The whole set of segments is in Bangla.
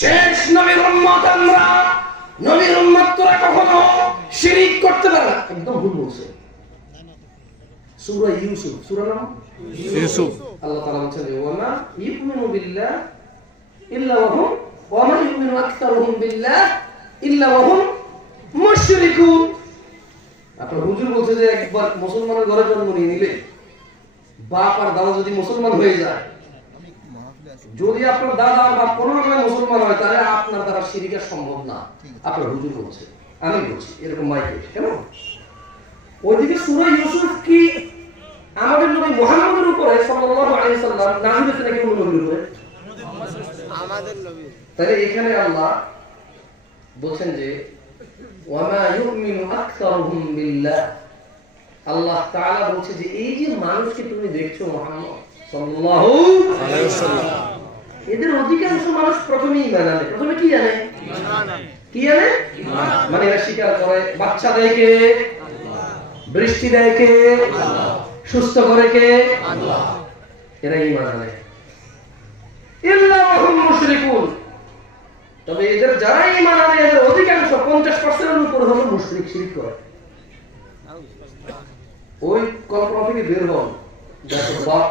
শেষ নবীর উম্মত আমরা, নবীর উম্মত তোরা কখনো শিরিক করতে পারে না। একদম ভুল বলছে। সূরা ইউসুফ, সূরা নাম ইউসুফ, আল্লাহ তাআলা বলেন যে ওয়া মা ইউমিনু বিল্লাহ ইল্লা ওয়া মা ইউমিনু আকতারুহুম বিল্লাহ ইল্লা ওয়া হুম মুশরিকুন। আপনার হুজুর বলছে যে একবার মুসলমানের ঘরে জন্ম নিয়ে নিলে বাপ আর দাদা যদি মুসলমান হয়ে যায়, যদি আপনার দাদা আর বাপ কোনো রকমের মুসলমান হয়, তাহলে আপনার দ্বারা শিরিক সম্ভব না। আপনার হুজুর বলছে, আমি বলছি এরকম মাইকে কেন? ওইদিকে সূরা ইউসুফ কি আমাদের নবী মুহাম্মদের উপরে সাল্লাল্লাহু আলাইহি ওয়াসাল্লাম নাযিল হয়েছে নাকি অন্য নবীর উপরে? আমাদের নবী। তাহলে এখানে আল্লাহ বলেন যে ওয়া মা ইউমিনু আকতারুহুম বিল্লাহ, আল্লাহ তাআলা বলছে যে এই যে মানুষকে তুমি দেখছো মুহাম্মদ সাল্লাল্লাহু আলাইহি ওয়াসাল্লাম, এদের অধিকাংশ মানুষ প্রথমেই ঈমান আনে। প্রথমে কি জানে? ঈমান আনে। কি জানে? ঈমান। মানে এরা স্বীকার করে বাচ্চা দেয় কে? আল্লাহ। বৃষ্টি দেয় কে? আল্লাহ। সুস্থ করে কে? আল্লাহ। এরা ঈমান আনে। ইল্লা হুম মুশরিকুন, তবে এদের যারা ঈমান আনে এদের অধিকাংশ 50% এর উপর হলো মুশরিক, শিরক করে। ওই কল্পনা থেকে বের হন, দেখো বাপ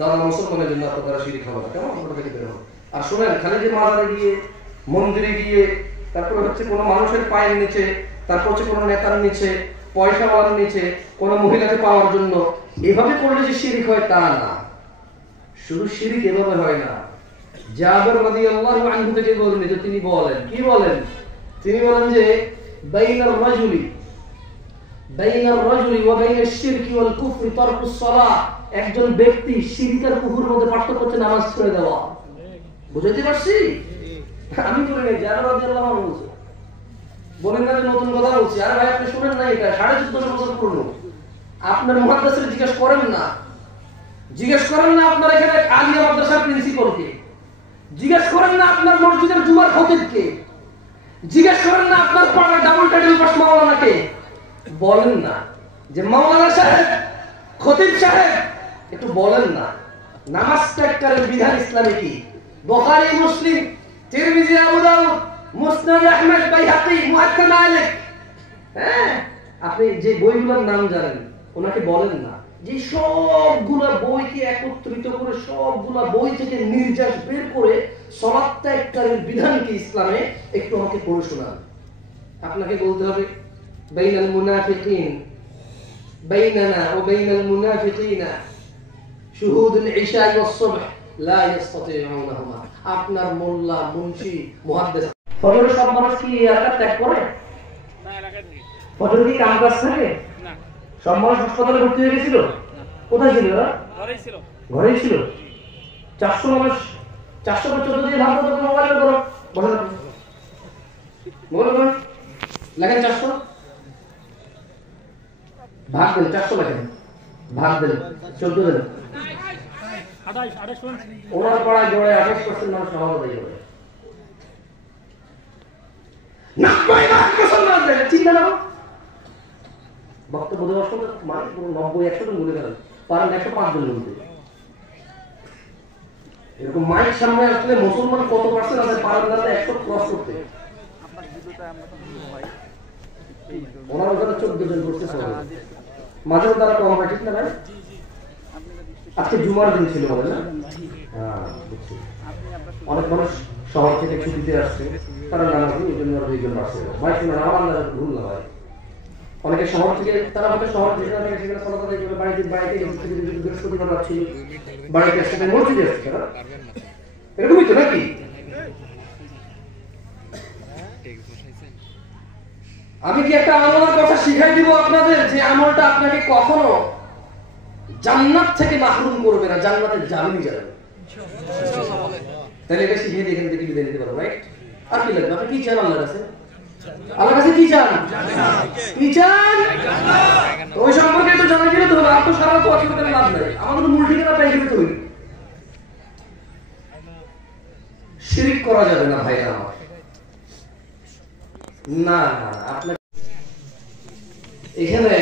দাদা মুসলমানের জন্য আপনারা শিরিক হবে না, কেমন আপনারা থেকে বের হন। আর শুনেন, খালি যে মাজারে গিয়ে মন্দিরে গিয়ে তারপর হচ্ছে কোনো মানুষের পায়ের নিচে, তারপর হচ্ছে কোনো নেতার নিচে, পয়সাওয়ালার নিচে, কোনো মহিলাকে পাওয়ার জন্য এভাবে করলে যে শিরিক হয় তা না। শুধু শিরিক এভাবে হয় না। জাবের রাদিয়াল্লাহু আনহু থেকে বলেন যে তিনি বলেন, কি বলেন? তিনি বলেন যে বাইনার রাজুলি ওয়া বাইনাশ শিরকি ওয়াল কুফরি তারকুস সালাহ, একজন ব্যক্তি শিরক আর কুফরের মধ্যে পার্থক্য হচ্ছে নামাজ ছেড়ে দেওয়া। বুঝাতে পারছি? আমি বলি না, জাবের রাদিয়াল্লাহু আনহু বলেন। বলেন না নতুন কথা বলছি। আরে ভাই আপনি শুনেন না, এটা 1450 বছর পুরনো। আপনার মুহাদ্দিসের জিজ্ঞেস করেন না, আপনার এখানে আলিয়া মাদ্রাসার প্রিন্সিপালকে, জিজ্ঞেস করেন না আপনার মসজিদের জুমার খতিবকে, জিজ্ঞেস করেন না আপনার পাড়ার ডাবল টাইটেল পাস মাওলানাকে। বলেন না যে মাওলানা সাহেব, খতিব সাহেব, একটু বলেন না নামাজ ত্যাগ করার বিধান ইসলামে কি? বুখারী, মুসলিম, তিরমিজি, আবু দাউদ, মুসনাদ আহমদ, বাইহাকী, মুআত্তা মালিক, হ্যাঁ, আপনি যে বইগুলোর নাম জানেন ওনাকে বলেন না যে সবগুলা বইকে একত্রিত করে সবগুলা বই থেকে নির্যাস বের করে সালাত ত্যাগের বিধান কি ইসলামে একটু আমাকে পড়ে শোনান। আপনাকে বলতে হবে বাইনাল মুনাফিকিন, বাইনানা ওয়া বাইনাল মুনাফিকিনা শুহুদুল ইশা ওয়াস সুবহ লা ইস্তাতিউনাহুমা। আপনার মোল্লা, মুন্সি, মুহাদ্দিস, ফজরের সব মানুষ কি এলাকা ত্যাগ করে? না, এলাকায় থাকে। ফজর কি কাজ থাকে? না। সব মানুষ হাসপাতালে ভর্তি হয়ে গেছিল? কোথায় ছিল? ঘরেই ছিল। 400 মানুষ, 414 দিয়ে ভাগ করতে মোবাইল করো, বসে থাকো, মোবাইল করো, লেখেন 400, ভাগ দেন 400 লেখেন, ভাগ দেন 14 দেন। 28 ওনার পড়ায় জোড়ে 28% মানুষ সমাজে করে। 90% মুসলমান দেন, চিন্তা না বক্তব্য দেওয়ার সময় মানে 90-100 জন বলে গেলেন, পারেন 105 জন বলতে। এরকম মাইক সামনে আসলে মুসলমান কত পার্সেন্ট আছে পারেন না 100 ক্রস করতে। ওনার ওখানে 14 জন করতে মাঝে তারা কম হয়, ঠিক না ভাই? আজকে জুমার দিন ছিল বলে না? হ্যাঁ, বুঝছি। অনেক মানুষ শহর থেকে ছুটিতে আসছে, তারা নামাজ ওই জন্য 2 জন আসছে। ভাই শুনে আমার না ভুল না ভাই, অনেকে শহর থেকে, তারা হয়তো শহর থেকে সেখানে সালাত আদায় করে বাড়িতে বৃহস্পতিবার রাত ছিল, বাড়িতে আসতে মসজিদে আসছে তারা, এরকমই তো নাকি? আমি কি একটা আমলের কথা শিখাই দিব আপনাদের যে আমলটা আপনাকে কখনো জান্নাত থেকে মাহরুম করবে না, জান্নাতের জামিনই যাবে। তাহলে এটা শিখিয়ে দিয়ে এখান থেকে বিদায় নিতে পারবো, রাইট? আর কি লাগবে? আপনি কি চান আল্লাহর কাছে? আল্লাহর কাছে কি চান? কি চান? ওই সম্পর্কে একটু জানা গেলে তো হবে। আর তো সারা তো অসুবিধা লাভ নাই, আমাদের মূল ঠিকানা পাই গেলে তৈরি। শিরিক করা যাবে না ভাই আমার, না না। আপনার এখানে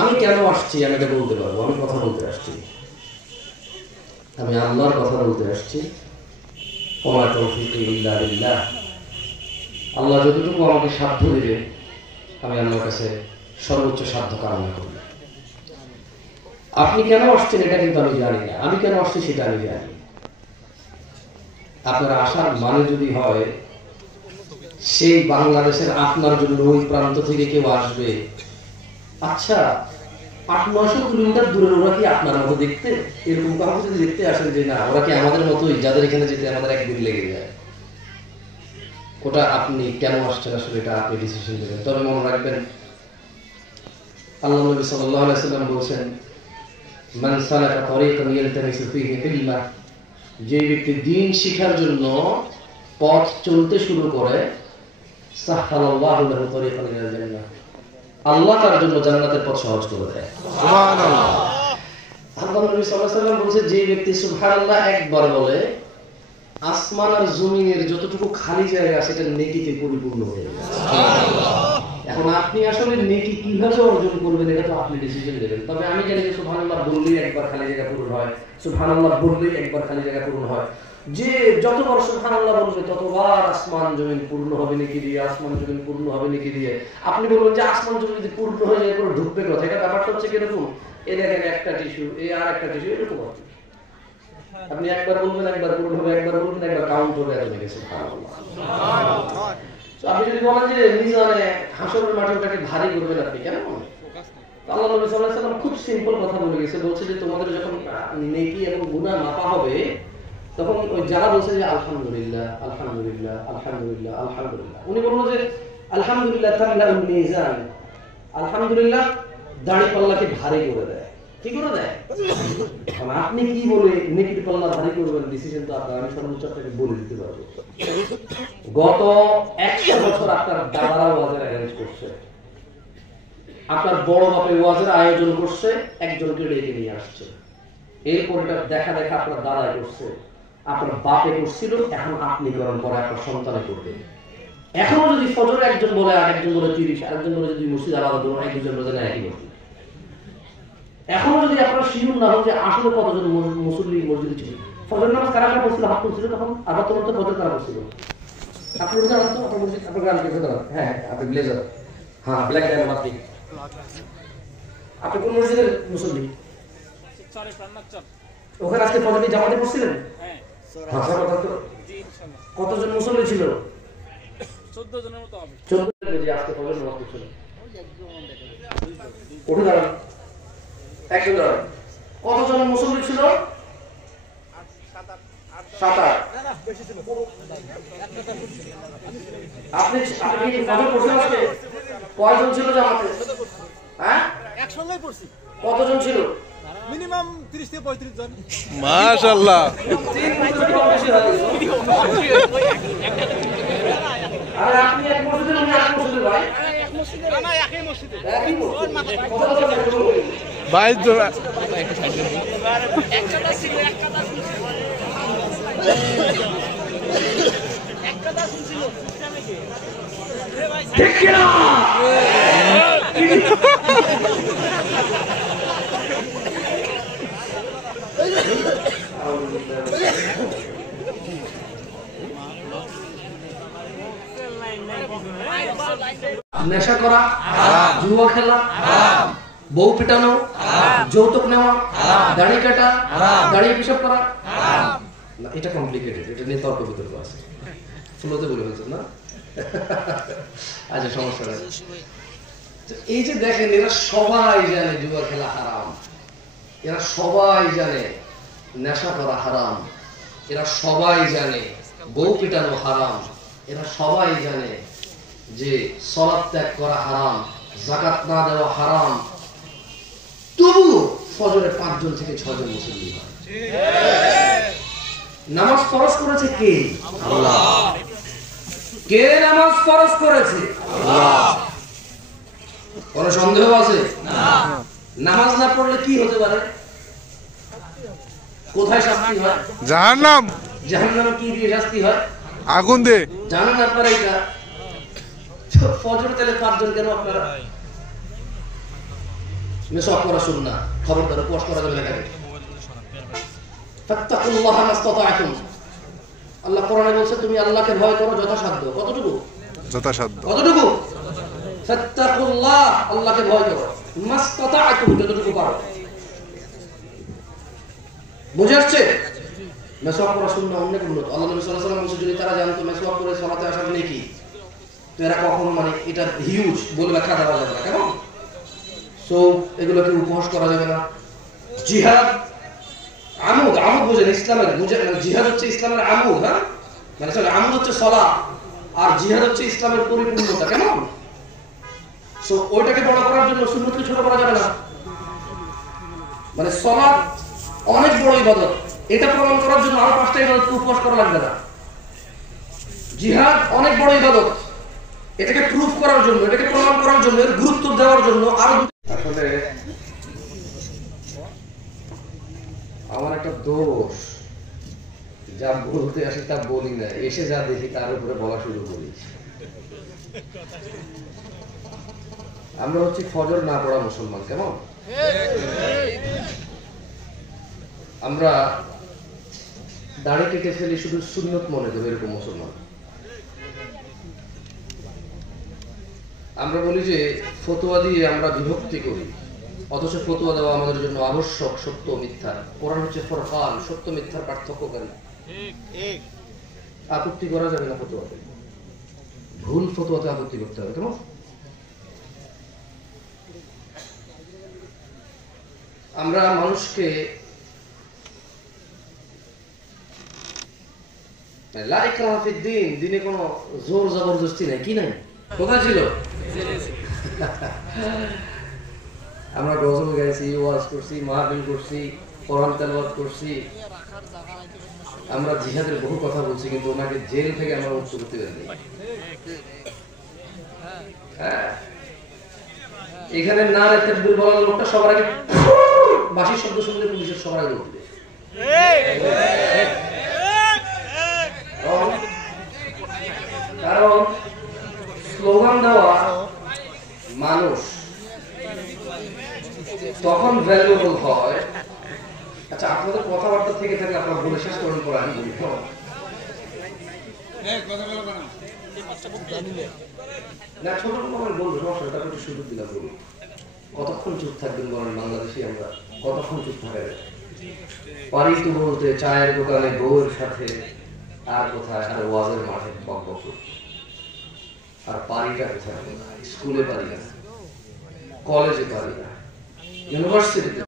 আমি কেন আসছি আমি এটা বলতে পারবো। আমি কথা বলতে আসছি, আমি আল্লাহর কথা বলতে আসছি। ওয়া মা তাওফীকি ইল্লা বিল্লাহ। আল্লাহ যতটুকু আমাকে সাধ্য দিবে আমি আল্লাহর কাছে সর্বোচ্চ সাধ্য কামনা করি। আপনি কেন আসছেন এটা কিন্তু আমি জানি না, আমি কেন আসছি সেটা আমি জানি। আপনার আসার মানে যদি হয় সেই বাংলাদেশের আপনার জন্য ওই প্রান্ত থেকে কেউ আসবে, আচ্ছা 800-900 কিলোমিটার দূরের ওরা কি আপনার মতো দেখতে? এরকম কাউকে যদি দেখতে আসেন যে না ওরা কি আমাদের মতোই, যাদের এখানে যেতে আমাদের একদিন লেগে যায়, ওটা আপনি কেন আসছেন আসলে এটা আপনি ডিসিশন নেবেন। তবে মনে রাখবেন আল্লাহ নবী সাল্লাল্লাহু আলাইহি ওয়াসাল্লাম বলেছেন, মান সালাকা তরিকান ইয়ালতামিসু ফীহি ইলমা, যে ব্যক্তি দ্বীন শিখার জন্য পথ চলতে শুরু করে, সাহহালাল্লাহু লাহু তরিকান ইলাল জান্নাহ, আল্লাহ তার জন্য জান্নাতের পথ সহজ করে দেয়। সুবহানাল্লাহ। আল্লাহ নবী সাল্লাল্লাহু আলাইহি ওয়াসাল্লাম বলেছেন, যে ব্যক্তি সুবহানাল্লাহ একবার বলে আসমান আর জমিনের যতটুকু খালি জায়গা সেটা নেকিতে পরিপূর্ণ হয়ে যায়। সুবহানাল্লাহ। এখন আপনি আসলে নেকি কিভাবে অর্জন করবেন এটা তো আপনি ডিসিশন নেবেন। তবে আমি জানি যে সুবহানাল্লাহ বললেই একবার খালি জায়গা পূরণ হয়, সুবহানাল্লাহ বললেই একবার খালি জায়গা পূরণ হয়। যে যতবার সুবহানাল্লাহ বলবে ততবার আসমান জমিন পূর্ণ হবে নেকি দিয়ে, আসমান জমিন পূর্ণ হবে নেকি দিয়ে। আপনি বলবেন যে আসমান জমিন যদি পূর্ণ হয়ে যায় পুরো ঢুকবে কথা, এটা ব্যাপারটা হচ্ছে কিরকম, এই দেখেন একটা টিস্যু, এই আর একটা টিস্যু, এরকম হবে। আপনি একবার বলবেন একবার পূরণ হবে, একবার বলবেন একবার কাউন্ট হবে, এত লেগে সুবহানাল্লাহ। আপনি যদি বলেন যে মিজানে হাসরের মাঠে ওটাকে ভারী করবেন, আপনি কেন বলেন? আল্লাহ নবী সাল্লাল্লাহু আলাইহি ওয়াসাল্লাম খুব সিম্পল কথা বলে গেছে, বলছে যে তোমাদের যখন নেকি এবং গুনাহ মাপা হবে তখন ওই যারা বলছে যে আলহামদুলিল্লাহ আলহামদুলিল্লাহ আলহামদুলিল্লাহ আলহামদুলিল্লাহ, উনি বলল যে আলহামদুলিল্লাহ তামলাউল মিজান, আলহামদুলিল্লাহ দাড়ি পাল্লাকে ভারী করে দেয়। কি করে দেয়? এখন আপনি কি বলে নেকির পাল্লা ভারী করবেন ডিসিশন তো আপনার, আমি সর্বোচ্চ আপনাকে বলে দিতে পারবো। গত 100 বছর আপনার দাদারা ওয়াজের অ্যারেঞ্জ করছে, আপনার বড় বাপে ওয়াজের আয়োজন করছে, একজনকে ডেকে নিয়ে আসছে, এরপর এটা দেখা দেখা আপনার দাদাই করছে, আপনার বাপে করছিল, এখন আপনি করেন, পরে আপনার সন্তানে করবে। এখনো যদি ফজরে একজন বলে, আরেকজন বলে 30, আরেকজন বলে যদি মসজিদ আলাদা ধরুন, এক দুজন বলে না একই মসজিদ। এখনো যদি আপনার শিশুর না হোক যে আসলে কতজন মুসল্লি মসজিদে ছিল, ফজর নামাজ কারা কারা পড়ছিল, হাত তুলছিল তখন, আবার তোমার তো ফজর কারা পড়ছিল, আপনি জানেন তো আপনার মসজিদ, আপনার গ্রাম কে জানেন? হ্যাঁ আপনি ব্লেজার, হ্যাঁ ব্ল্যাক ডায়মন্ড, আপনি কোন মসজিদের মুসল্লি? ওখানে আজকে ফজরের জামাতে পড়ছিলেন? হ্যাঁ। কতজন মুসল্লি ছিল? 14 জনের মতো হবে। 14 জন যে আজকে ফজরের নামাজ পড়ছিল। উঠে দাঁড়ান, একজন দাঁড়ান। কতজন মুসল্লি ছিল? 7-8। আপনি কি ফজর পড়ছেন আজকে? কয়জন ছিল জামাতে? হ্যাঁ একসঙ্গেই পড়ছি। কতজন ছিল? মিনিমাম 30 থেকে 35 জন। মাশাআল্লাহ। 3 বছর কম বেশি হয়ে গেল। আরে আপনি এক মসজিদে না এক মসজিদে ভাই? এক মসজিদে না, একই মসজিদে। একই মসজিদে। ভাই তো একটা ছিল, একটা ছিল। একটা ছিল সিস্টেমে কি? আরে ভাই ঠিক কি না? নেশা করা হারাম, জুয়া খেলা হারাম, বউ পিটানো হারাম, যৌতুক নেওয়া হারাম, দাড়ি কাটা হারাম, দাড়ি হিসাব করা হারাম। না এটা কমপ্লিকেটেড, এটা নিয়ে তর্ক বিতর্ক আছে, ফ্লোতে বলে ফেলছেন না? আচ্ছা সমস্যা নেই। এই যে দেখেন এরা সবাই জানে জুয়া খেলা হারাম, এরা সবাই জানে নেশা করা হারাম, এরা সবাই জানে বউ পিটানো হারাম, এরা সবাই জানে যে সালাত ত্যাগ করা হারাম, যাকাত না দেওয়া হারাম, তবু ফজরে 5 জন থেকে 6 জন মুসল্লি হয়। নামাজ ফরজ করেছে কে? আল্লাহ। কে নামাজ ফরজ করেছে? আল্লাহ। কোনো সন্দেহ আছে? না। নামাজ না পড়লে কি হতে পারে? কোথায় শাস্তি হয়? জাহান্নাম। জাহান্নামে কি দিয়ে শাস্তি হয়? আগুন দিয়ে। জানেন আপনারা এটা? ফজর তেলে 5 জন কেন আপনারা? মিসওয়াক করা সুন্নাহ, খবরদার উপবাস করা যাবে না। ফাত্তাকুল্লাহ মাস্তাতা'তুম, আল্লাহ কোরআনে বলছে তুমি আল্লাহকে ভয় করো যথাসাধ্য। কতটুকু? যথাসাধ্য। কতটুকু? ফাত্তাকুল্লাহ, আল্লাহকে ভয় করো মাসতাতা'তুম, যতটুকু পারো। বুঝে আসছে? মেসওয়াক করা সুন্নাহ অনেক উন্নত। আল্লাহ নবী সাল্লাল্লাহু আলাইহি ওয়াসাল্লাম বলেছেন যদি তারা জানতো মেসওয়াক করে সালাতে আসার নেকি, তো এরা কখনো মানে এটা হিউজ বলে ব্যাখ্যা দেওয়া যাবে না। কেমন? সো এগুলোকে উপহাস করা যাবে না। জিহাদ আমুদ, আমুদ বুঝেন ইসলামের, বুঝেন জিহাদ হচ্ছে ইসলামের আমুদ। হ্যাঁ, মানে সরি, আমুদ হচ্ছে সালাত আর জিহাদ হচ্ছে ইসলামের পরিপূর্ণতা। কেমন? সো ওইটাকে বড় করার জন্য সুন্নতকে ছোট করা যাবে না। মানে সালাত অনেক বড় ইবাদত, এটা প্রমাণ করার জন্য আরো 5টা ইবাদতকে উপহাস করা লাগবে না। জিহাদ অনেক বড় ইবাদত, এটাকে প্রুফ করার জন্য, এটাকে প্রমাণ করার জন্য, এর গুরুত্ব দেওয়ার জন্য আরো। আসলে আমার একটা দোষ, যা বলতে আসি তা বলি না, এসে যা দেখি তার উপরে বলা শুরু করি। আমরা হচ্ছে ফজর না পড়া মুসলমান। কেমন? আমরা দাড়ি কেটে ফেলি শুধু সুন্নত মনে করবো, এরকম মুসলমান। আমরা বলি যে ফতোয়া দিয়ে আমরা বিভক্তি করি, অথচ ফতোয়া দেওয়া আমাদের জন্য আবশ্যক। সত্য মিথ্যা, কোরআন হচ্ছে ফুরকান, সত্য মিথ্যার পার্থক্যকারী। আপত্তি করা যাবে না ফতোয়াতে, ভুল ফতোয়াতে আপত্তি করতে হবে। কেমন? আমরা মানুষকে লা ইকরাহা ফিদ-দীন, দিনে কোনো জোর জবরদস্তি নাই। কি নাই? কোথায় ছিল? আমরা গজল গাইছি, ওয়াজ করছি, মাহফিল করছি, কোরআন তেলাওয়াত করছি, আমরা জিহাদের বহু কথা বলছি, কিন্তু ওনাকে জেল থেকে আমরা মুক্ত করতে পারিনি। হ্যাঁ, এখানে নারে তাকবীর বলার লোকটা সবার আগে বাঁশির শব্দ শুনলে পুলিশের সবার আগে উঠবে। কারণ স্লোগান দেওয়া মানুষ তখন ভ্যালুয়েবল হয়। আচ্ছা, আপনাদের কথাবার্তা থেকে থাকলে আপনারা বলে শেষ করেন পরে আমি বলি। না, ছোট কথা বলবো, সমস্যা, তারপর একটু সুযোগ দিলাম বলুন। কতক্ষণ চুপ থাকবেন বলেন? বাংলাদেশি আমরা কতক্ষণ চুপ থাকা যায়? পারি তো বলতে চায়ের দোকানে বউয়ের সাথে, আর কোথায়, আর ওয়াজের মাঠে বকবক, আর পারিটা কোথায়? স্কুলে পারি না, কলেজে পারি না, ইউনিভার্সিটিতে